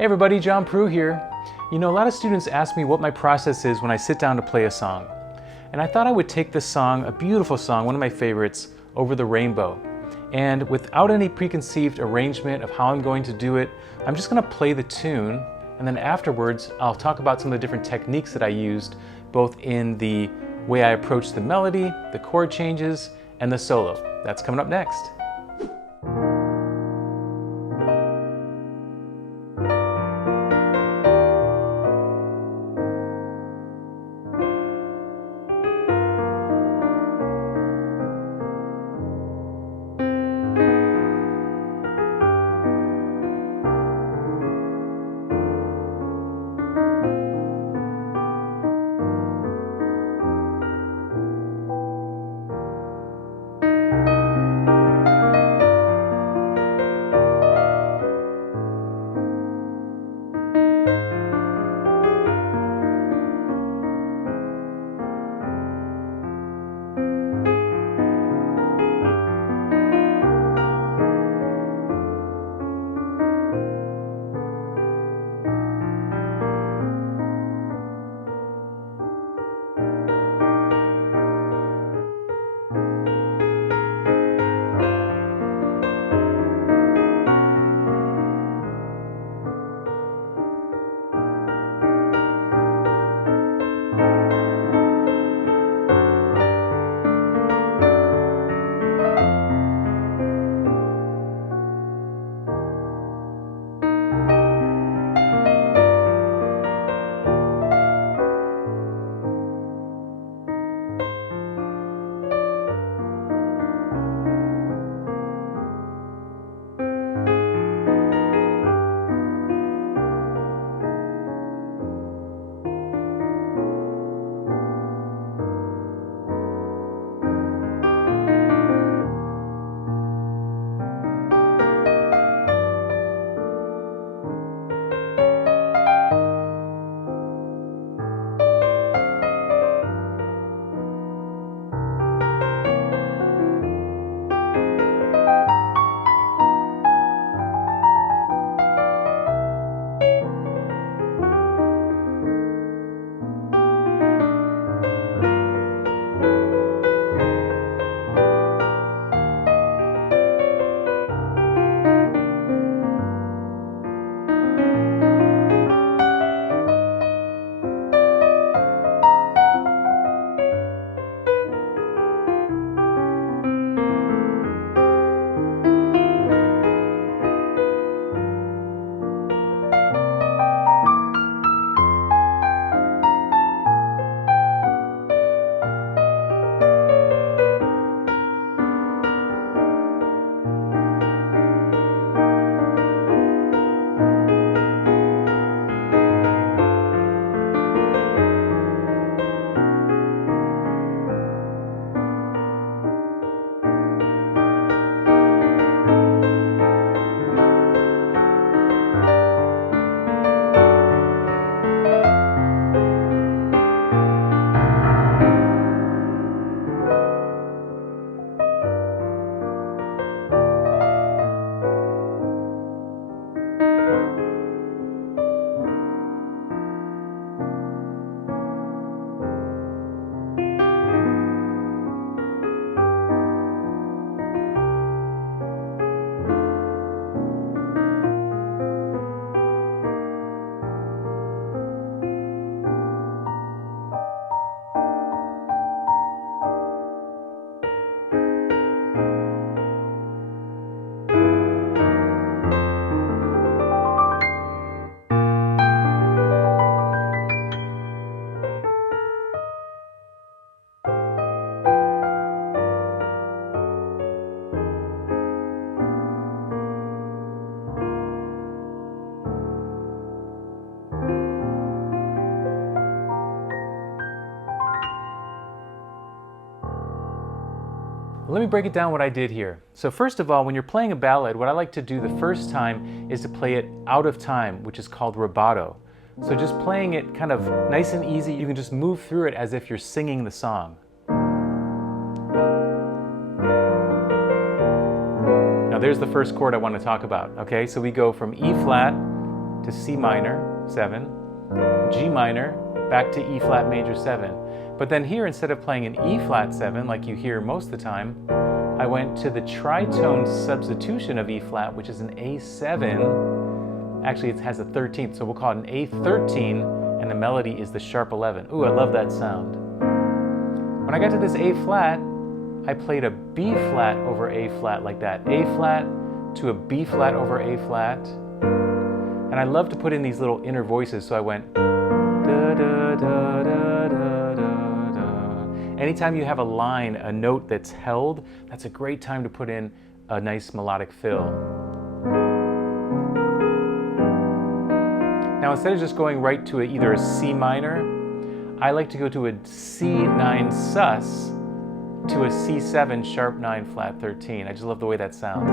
Hey everybody, John Proulx here. You know, a lot of students ask me what my process is when I sit down to play a song. And I thought I would take this song, a beautiful song, one of my favorites, Over the Rainbow. And without any preconceived arrangement of how I'm going to do it, I'm just going to play the tune, and then afterwards I'll talk about some of the different techniques that I used, both in the way I approach the melody, the chord changes, and the solo. That's coming up next. Let me break it down what I did here. So first of all, when you're playing a ballad, what I like to do the first time is to play it out of time, which is called rubato. So just playing it kind of nice and easy, you can just move through it as if you're singing the song. Now there's the first chord I want to talk about, okay? So we go from E flat to C minor, 7, G minor, back to E flat major 7. But then here, instead of playing an E flat 7 like you hear most of the time, I went to the tritone substitution of E flat, which is an A7. Actually, it has a 13th, so we'll call it an A13, and the melody is the sharp 11. Ooh, I love that sound. When I got to this A flat, I played a B flat over A flat like that. A flat to a B flat over A flat. And I love to put in these little inner voices, so I went da da da da da da da. Anytime you have a line, a note that's held, that's a great time to put in a nice melodic fill. Now instead of just going right to either a C minor, I like to go to a C9 sus to a C7 sharp 9 flat 13. I just love the way that sounds.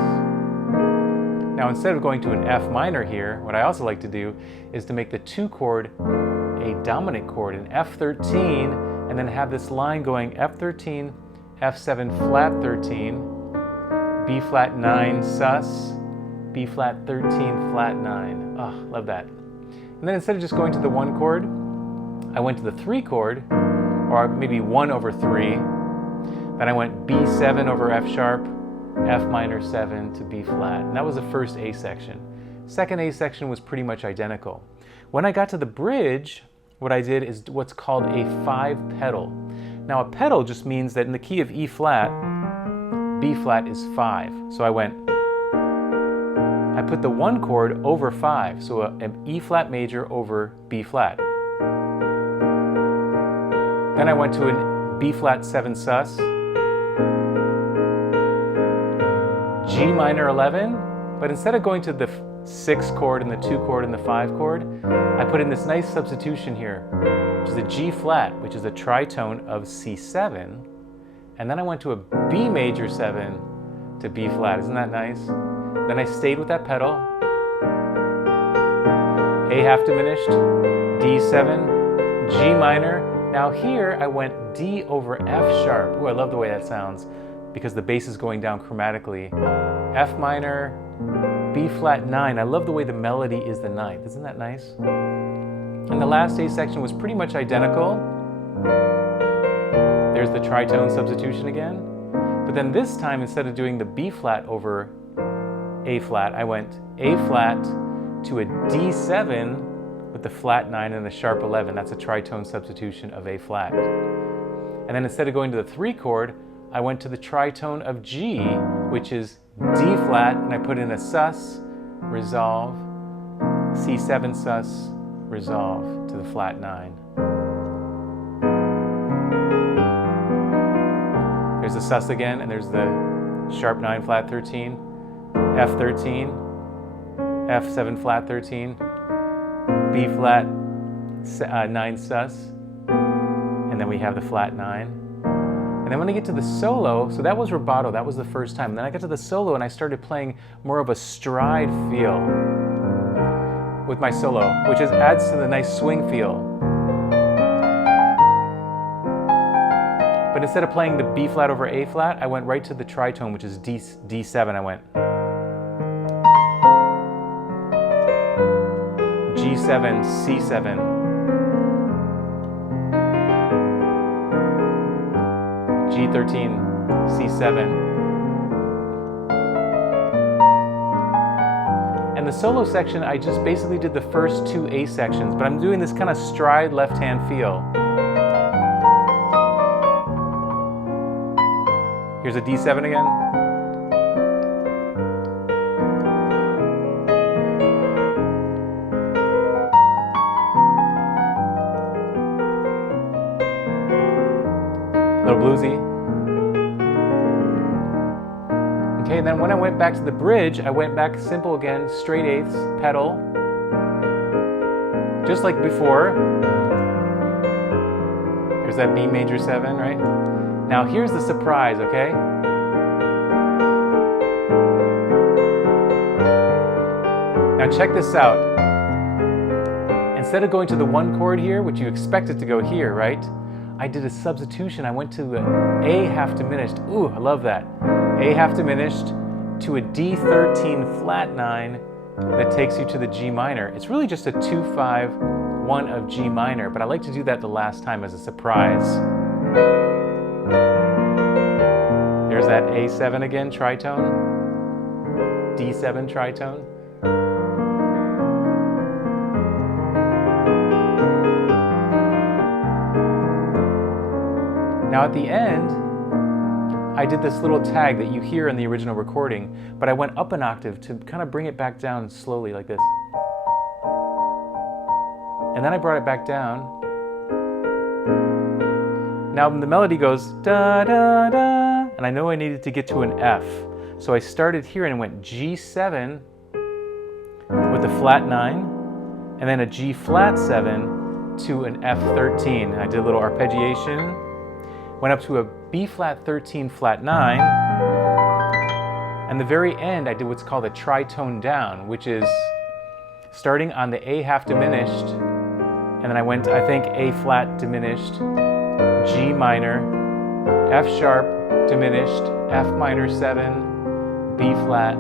Now instead of going to an F minor here, what I also like to do is to make the 2 chord a dominant chord, an F13, and then have this line going F13, F7 flat 13, B flat 9 sus, B flat 13 flat 9. Oh, love that. And then instead of just going to the 1 chord, I went to the 3 chord, or maybe 1 over 3. Then I went B7 over F sharp, F minor 7 to B flat. And that was the first A section. Second A section was pretty much identical. When I got to the bridge, what I did is what's called a 5 pedal. Now a pedal just means that in the key of E flat, B flat is 5. So I put the 1 chord over 5, so an E flat major over B flat. Then I went to an B flat 7 sus, G minor 11, but instead of going to the 6 chord and the 2 chord and the 5 chord, I put in this nice substitution here, which is a G flat, which is a tritone of C7, and then I went to a B major 7 to B flat. Isn't that nice? Then I stayed with that pedal, A half diminished, D7, G minor. Now here I went D over F sharp. Ooh, I love the way that sounds because the bass is going down chromatically. F minor, B flat 9. I love the way the melody is the 9th. Isn't that nice? And the last A section was pretty much identical. There's the tritone substitution again. But then this time, instead of doing the B flat over A flat, I went A flat to a D7 with the flat 9 and the sharp 11. That's a tritone substitution of A flat. And then instead of going to the 3 chord, I went to the tritone of G, which is D flat, and I put in a sus, resolve, C7 sus, resolve to the flat 9. There's the sus again, and there's the sharp 9 flat 13, F13, F7 flat 13, B flat 9 sus, and then we have the flat 9. And then when I get to the solo, so that was rubato, that was the first time. And then I got to the solo and I started playing more of a stride feel with my solo, which adds to the nice swing feel. But instead of playing the B flat over A flat, I went right to the tritone, which is D7. I went G7, C7, G13, C7. And the solo section, I just basically did the first 2 A sections, but I'm doing this kind of stride left-hand feel. Here's a D7 again. A little bluesy. Okay, and then when I went back to the bridge, I went back simple again, straight eighths, pedal, just like before. There's that B major 7, right? Now here's the surprise, okay? Now check this out. Instead of going to the 1 chord here, which you expect it to go here, right? I did a substitution. I went to A half diminished. Ooh, I love that. A half diminished to a D13 flat 9 that takes you to the G minor. It's really just a 2-5-1 of G minor, but I like to do that the last time as a surprise. There's that A7 again, tritone, D7 tritone. Now at the end, I did this little tag that you hear in the original recording, but I went up an octave to kind of bring it back down slowly like this. And then I brought it back down. Now the melody goes da da da, and I know I needed to get to an F. So I started here and went G7 with a flat 9, and then a G flat 7 to an F13. And I did a little arpeggiation, went up to a B flat 13 flat 9, and the very end I did what's called a tritone down, which is starting on the A half diminished, and then I went, I think, A flat diminished, G minor, F sharp diminished, F minor 7, B flat,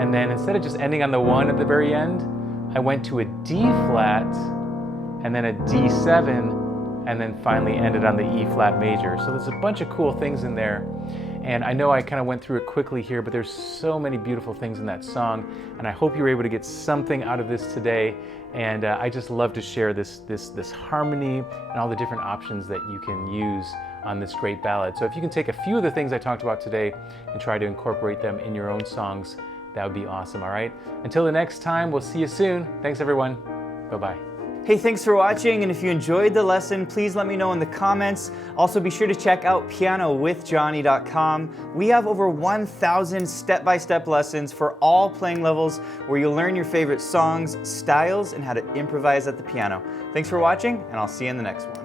and then instead of just ending on the 1 at the very end, I went to a D flat, and then a D7, and then finally ended on the E flat major. So there's a bunch of cool things in there. And I know I kind of went through it quickly here, but there's so many beautiful things in that song. And I hope you were able to get something out of this today. And I just love to share this harmony and all the different options that you can use on this great ballad. So if you can take a few of the things I talked about today and try to incorporate them in your own songs, that would be awesome, all right? Until the next time, we'll see you soon. Thanks everyone, bye-bye. Hey, thanks for watching, and if you enjoyed the lesson, please let me know in the comments. Also, be sure to check out pianowithjonny.com. We have over 1,000 step-by-step lessons for all playing levels where you'll learn your favorite songs, styles, and how to improvise at the piano. Thanks for watching, and I'll see you in the next one.